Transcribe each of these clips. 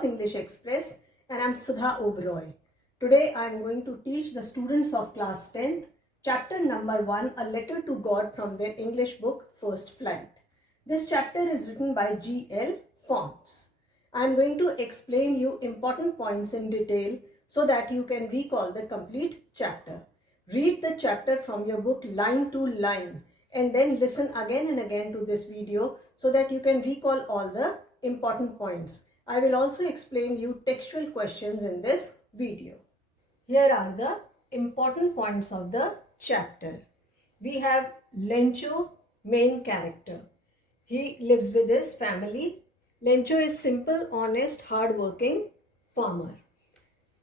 Oz English Express, and I'm Sudha Oberoi. Today I'm going to teach the students of class 10th chapter number 1, A Letter to God, from their English book First Flight. This chapter is written by G.L. Fonts. I'm going to explain you important points in detail so that you can recall the complete chapter. Read the chapter from your book line to line and then listen again and again to this video so that you can recall all the important points. I will also explain you textual questions in this video. Here are the important points of the chapter. We have Lencho, main character. He lives with his family. Lencho is simple, honest, hard-working farmer,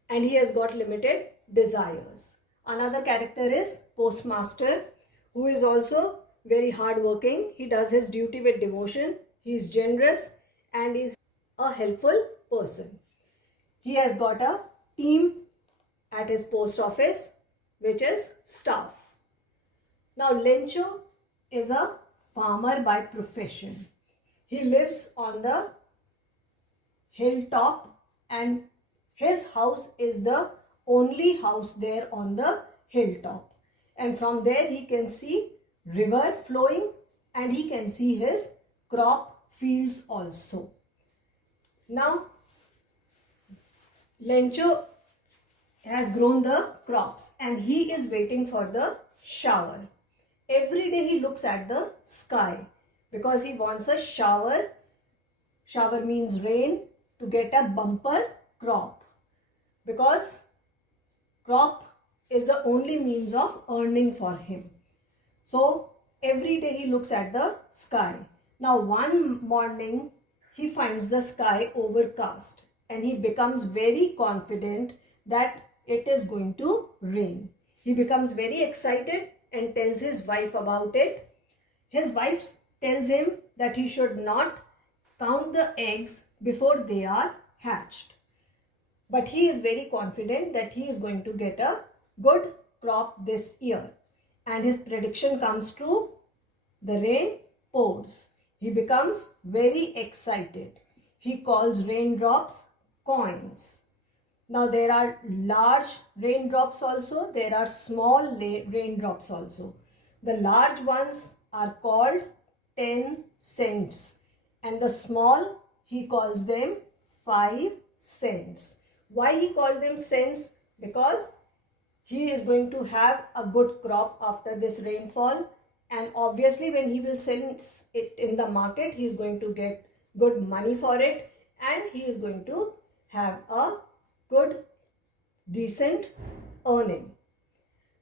and he has got limited desires. Another character is postmaster, who is also very hard-working. He does his duty with devotion. He is generous and is a helpful person. He has got a team at his post office, which is staff. Now, Lencho is a farmer by profession. He lives on the hilltop and his house is the only house there on the hilltop. And from there he can see river flowing and he can see his crop fields also. Now, Lencho has grown the crops and he is waiting for the shower. Every day he looks at the sky because he wants a shower. Shower means rain, to get a bumper crop, because crop is the only means of earning for him. So every day he looks at the sky. Now one morning he finds the sky overcast and he becomes very confident that it is going to rain. He becomes very excited and tells his wife about it. His wife tells him that he should not count the eggs before they are hatched. But he is very confident that he is going to get a good crop this year. And his prediction comes true. The rain pours. He becomes very excited. He calls raindrops coins. Now there are large raindrops also. There are small raindrops also. The large ones are called 10 cents. And the small, he calls them 5 cents. Why he called them cents? Because he is going to have a good crop after this rainfall, and obviously when he will sell it in the market, he is going to get good money for it and he is going to have a good, decent earning.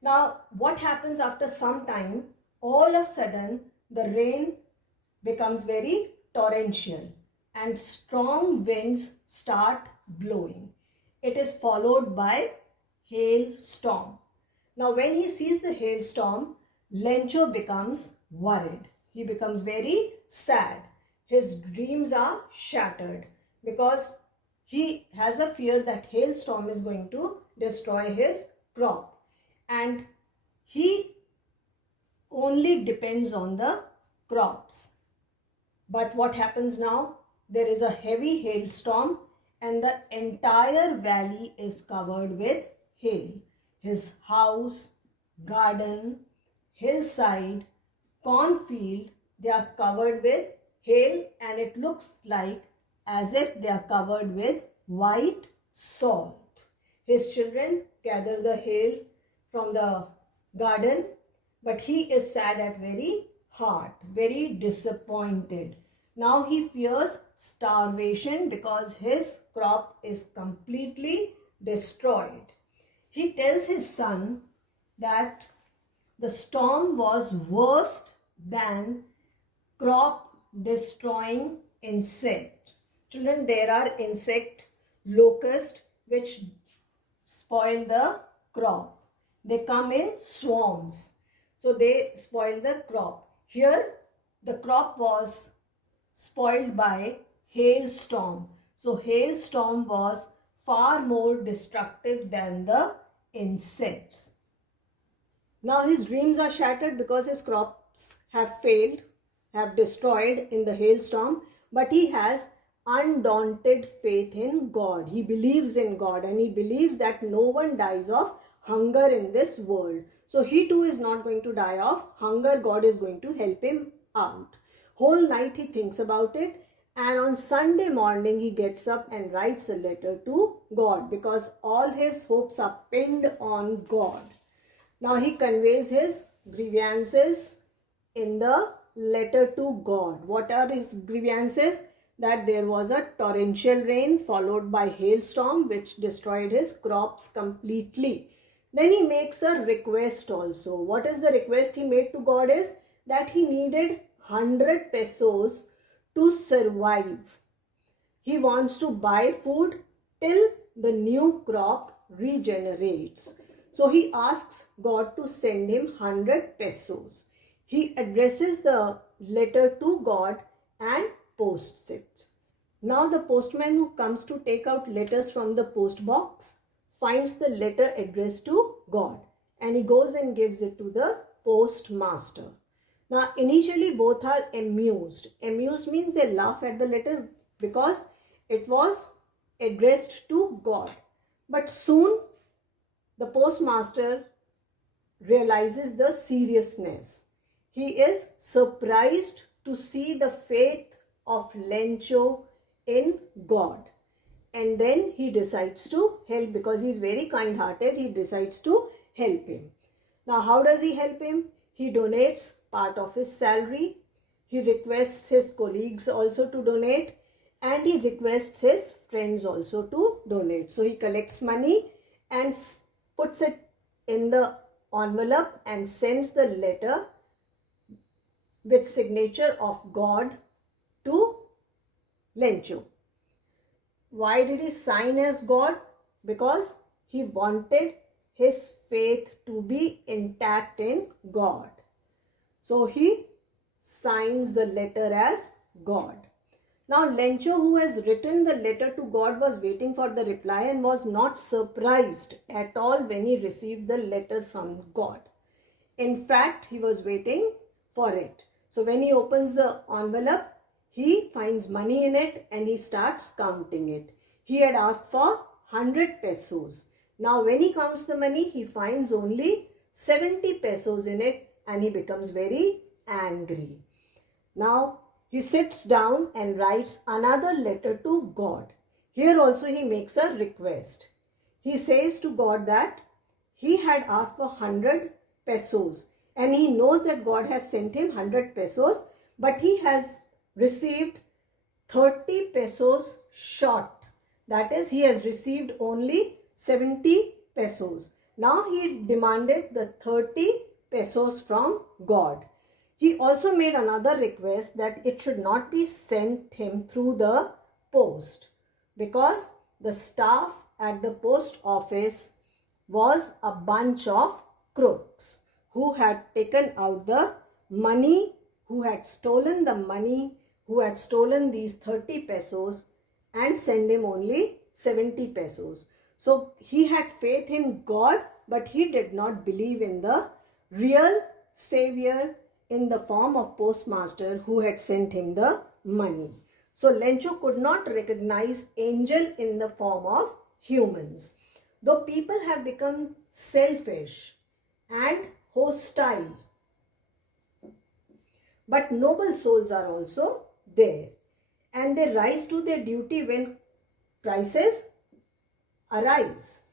Now what happens after some time? All of a sudden the rain becomes very torrential and strong winds start blowing. It is followed by hailstorm. Now when he sees the hailstorm, Lencho becomes worried. He becomes very sad. His dreams are shattered because he has a fear that hailstorm is going to destroy his crop. And he only depends on the crops. But what happens now? There is a heavy hailstorm and the entire valley is covered with hail. His house, garden, hillside, cornfield, they are covered with hail and it looks like as if they are covered with white salt. His children gather the hail from the garden, but he is sad at very heart, very disappointed. Now he fears starvation because his crop is completely destroyed. He tells his son that the storm was worse than crop destroying insect. Children, there are insect, locust, which spoil the crop. They come in swarms. So they spoil the crop. Here the crop was spoiled by hailstorm. So hailstorm was far more destructive than the insects. Now his dreams are shattered because his crops have failed, have destroyed in the hailstorm, but he has undaunted faith in God. He believes in God and he believes that no one dies of hunger in this world. So he too is not going to die of hunger. God is going to help him out. Whole night he thinks about it, and on Sunday morning he gets up and writes a letter to God because all his hopes are pinned on God. Now he conveys his grievances in the letter to God. What are his grievances? That there was a torrential rain followed by hailstorm which destroyed his crops completely. Then he makes a request also. What is the request he made to God is that he needed 100 pesos to survive. He wants to buy food till the new crop regenerates. So he asks God to send him 100 pesos. He addresses the letter to God and posts it. Now the postman who comes to take out letters from the post box finds the letter addressed to God and he goes and gives it to the postmaster. Now initially both are amused. Amused means they laugh at the letter because it was addressed to God. But soon the postmaster realizes the seriousness. He is surprised to see the faith of Lencho in God. And then he decides to help because he is very kind-hearted. He decides to help him. Now how does he help him? He donates part of his salary. He requests his colleagues also to donate. And he requests his friends also to donate. So he collects money and puts it in the envelope and sends the letter with signature of God to Lencho. Why did he sign as God? Because he wanted his faith to be intact in God. So he signs the letter as God. Now Lencho, who has written the letter to God, was waiting for the reply and was not surprised at all when he received the letter from God. In fact, he was waiting for it. So when he opens the envelope, he finds money in it and he starts counting it. He had asked for 100 pesos. Now when he counts the money, he finds only 70 pesos in it and he becomes very angry. Now he sits down and writes another letter to God. Here also he makes a request. He says to God that he had asked for 100 pesos and he knows that God has sent him 100 pesos, but he has received 30 pesos short. That is, he has received only 70 pesos. Now he demanded the 30 pesos from God. He also made another request that it should not be sent him through the post because the staff at the post office was a bunch of crooks who had taken out the money, who had stolen the money, who had stolen these 30 pesos and send him only 70 pesos. So he had faith in God, but he did not believe in the real savior in the form of postmaster who had sent him the money. So Lencho could not recognize angel in the form of humans. Though people have become selfish and hostile, but noble souls are also there and they rise to their duty when crises arise.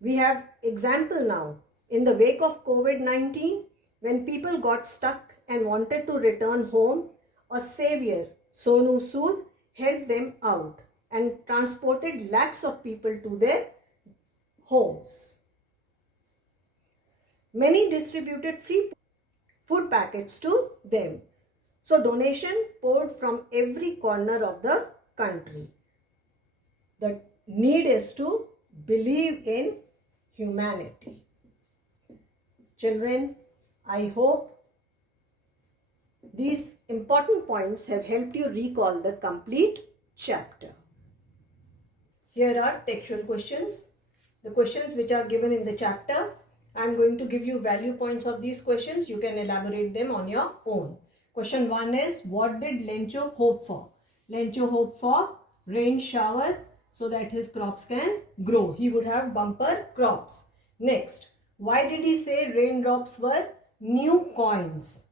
We have example now in the wake of COVID-19. When people got stuck and wanted to return home, a savior, Sonu Sood, helped them out and transported lakhs of people to their homes. Many distributed free food packets to them. So donation poured from every corner of the country. The need is to believe in humanity. Children, I hope these important points have helped you recall the complete chapter. Here are textual questions. The questions which are given in the chapter. I am going to give you value points of these questions. You can elaborate them on your own. Question 1 is, what did Lencho hope for? Lencho hoped for rain shower so that his crops can grow. He would have bumper crops. Next, why did he say raindrops were new coins?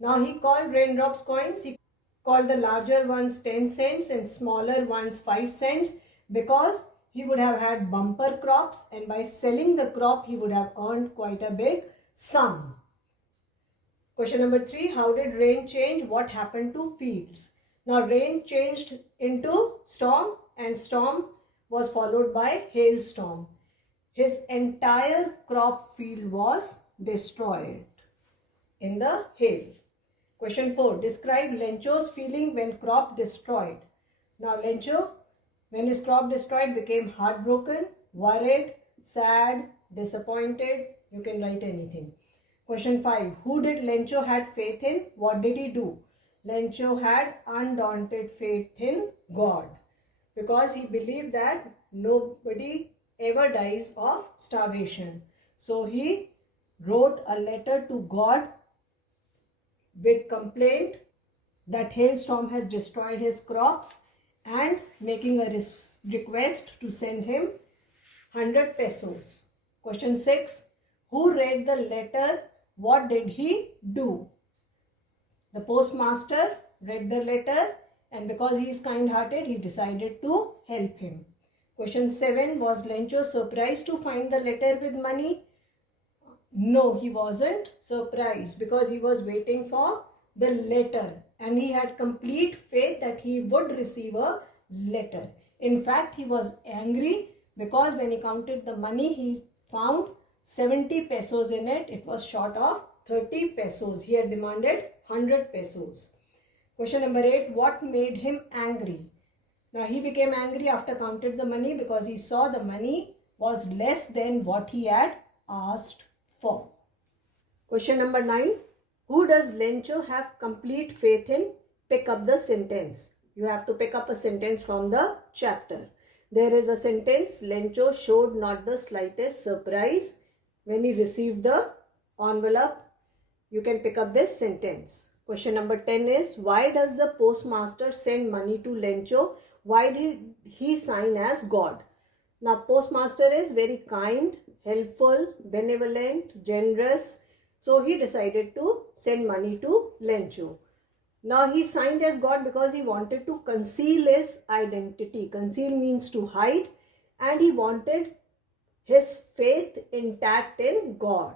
Now he called raindrops coins. He called the larger ones 10 cents and smaller ones 5 cents because he would have had bumper crops, and by selling the crop he would have earned quite a big sum. Question number 3. How did rain change? What happened to fields? Now rain changed into storm, and storm was followed by hailstorm. His entire crop field was destroyed in the hail. Question 4. Describe Lencho's feeling when crop destroyed. Now Lencho, when his crop destroyed, became heartbroken, worried, sad, disappointed. You can write anything. Question 5. Who did Lencho had faith in? What did he do? Lencho had undaunted faith in God because he believed that nobody ever dies of starvation. So he wrote a letter to God with complaint that hailstorm has destroyed his crops and making a request to send him 100 pesos. Question 6. Who read the letter? What did he do? The postmaster read the letter, and because he is kind-hearted, he decided to help him. Question 7. Was Lencho surprised to find the letter with money? No, he wasn't surprised because he was waiting for the letter and he had complete faith that he would receive a letter. In fact, he was angry because when he counted the money, he found 70 pesos in it. It was short of 30 pesos. He had demanded 100 pesos. Question number 8. What made him angry? Now he became angry after counted the money because he saw the money was less than what he had asked for. Question number 9. Who does Lencho have complete faith in? Pick up the sentence. You have to pick up a sentence from the chapter. There is a sentence, Lencho showed not the slightest surprise when he received the envelope. You can pick up this sentence. Question number 10 is, why does the postmaster send money to Lencho? Why did he sign as God? Now postmaster is very kind, helpful, benevolent, generous. So he decided to send money to Lencho. Now he signed as God because he wanted to conceal his identity. Conceal means to hide, and he wanted his faith intact in God.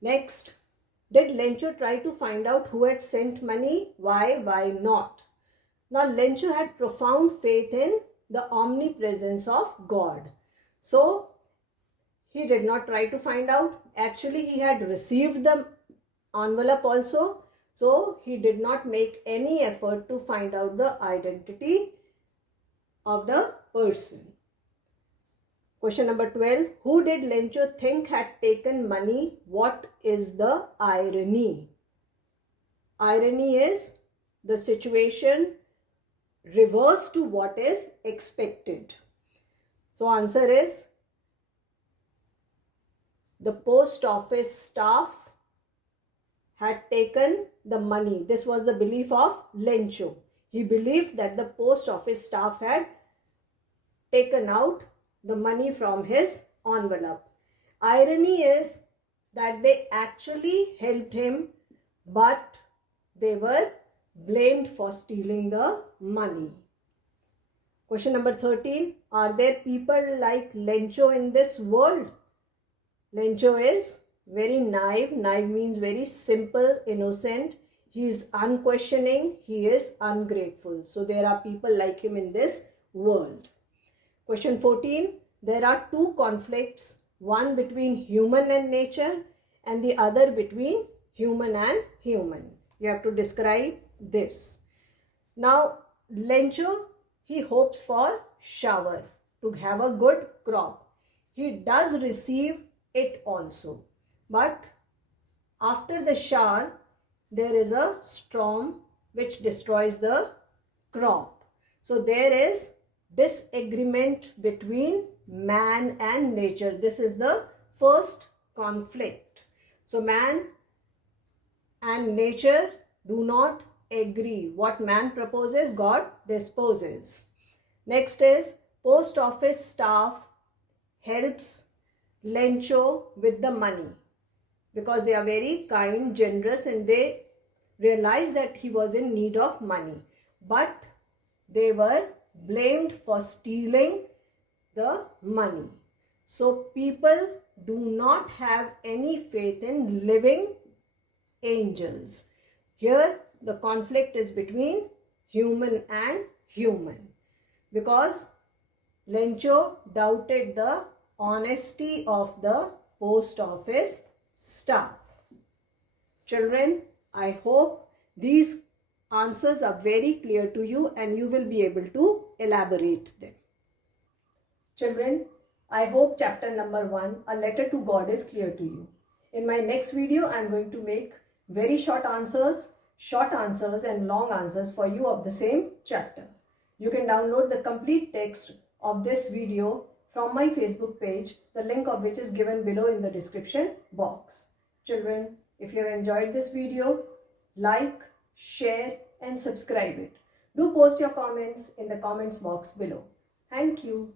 Next, did Lencho try to find out who had sent money? Why not? Now Lencho had profound faith in the omnipresence of God. So he did not try to find out. Actually, he had received the envelope also. So he did not make any effort to find out the identity of the person. Question number 12. Who did Lencho think had taken money? What is the irony? Irony is the situation reverse to what is expected. So answer is the post office staff had taken the money. This was the belief of Lencho. He believed that the post office staff had taken out the money from his envelope. Irony is that they actually helped him, but they were blamed for stealing the money. Question number 13. Are there people like Lencho in this world? Lencho is very naive. Naive means very simple, innocent. He is unquestioning. He is ungrateful. So there are people like him in this world. Question 14. There are two conflicts. One between human and nature and the other between human and human. You have to describe this. Now Lencho, he hopes for shower to have a good crop. He does receive it also. But after the shower, there is a storm which destroys the crop. So there is disagreement between man and nature. This is the first conflict. So man and nature do not agree. What man proposes, God disposes. Next is post office staff helps Lencho with the money because they are very kind, generous, and they realized that he was in need of money. But they were blamed for stealing the money. So people do not have any faith in living angels. Here the conflict is between human and human because Lencho doubted the honesty of the post office staff. Children, I hope these answers are very clear to you and you will be able to elaborate them. Children, I hope chapter number 1, A Letter to God, is clear to you. In my next video, I am going to make very short answers and long answers for you of the same chapter. You can download the complete text of this video from my Facebook page, the link of which is given below in the description box. Children, if you have enjoyed this video, like, share and subscribe it. Do post your comments in the comments box below. Thank you.